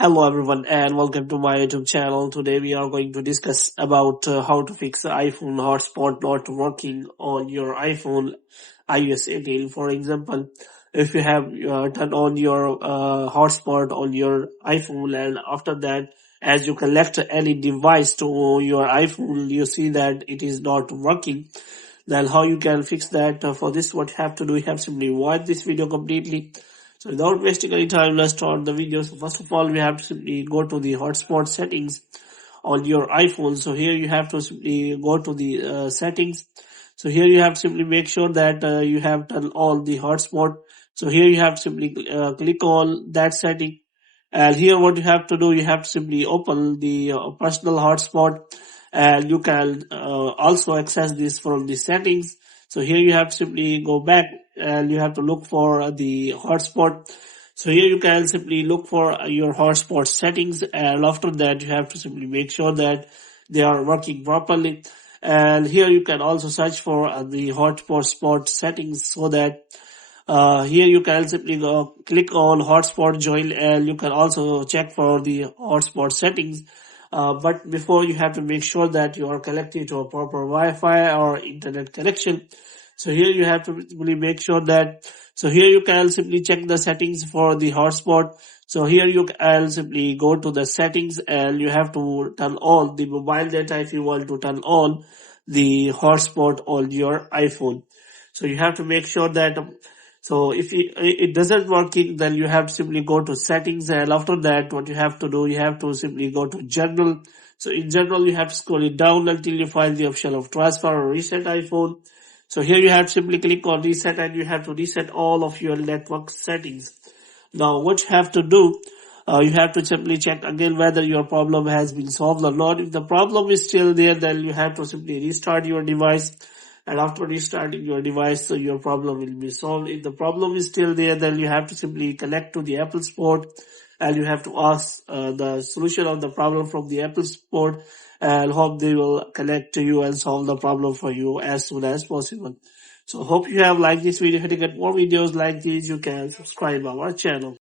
Hello everyone and welcome to my YouTube channel. Today we are going to discuss about how to fix the iPhone hotspot not working on your iPhone iOS 18. For example, if you have turned on your hotspot on your iPhone and after that as you connect any device to your iPhone you see that it is not working, then how you can fix that? For this what you have to do, you have simply watch this video completely. So without wasting any time, let's start the video. So first of all, we have to simply go to the hotspot settings on your iPhone. So here you have to simply go to the settings. So here you have to simply make sure that you have turned on the hotspot. So here you have to simply click on that setting. And here what you have to do, you have to simply open the personal hotspot, and you can also access this from the settings. So here you have to simply go back and you have to look for the hotspot. So here you can simply look for your hotspot settings, and after that you have to simply make sure that they are working properly. And here you can also search for the hotspot settings, so that here you can simply go click on hotspot join, and you can also check for the hotspot settings. But before, you have to make sure that you are connected to a proper Wi-Fi or internet connection. So here you have to really make sure that, so here you can simply check the settings for the hotspot. So here you can simply go to the settings and you have to turn on the mobile data if you want to turn on the hotspot on your iPhone. So you have to make sure that, so if it doesn't working, then you have to simply go to settings, and after that what you have to do, you have to simply go to general. So in general you have to scroll it down until you find the option of transfer or reset iPhone. So here you have to simply click on reset, and you have to reset all of your network settings. Now what you have to do, you have to simply check again whether your problem has been solved or not. If the problem is still there, then you have to simply restart your device, and after restarting your device, so your problem will be solved. If the problem is still there, then you have to simply connect to the Apple support, and you have to ask the solution of the problem from the Apple support, and hope they will connect to you and solve the problem for you as soon as possible. So hope you have liked this video. To get more videos like these, you can subscribe our channel.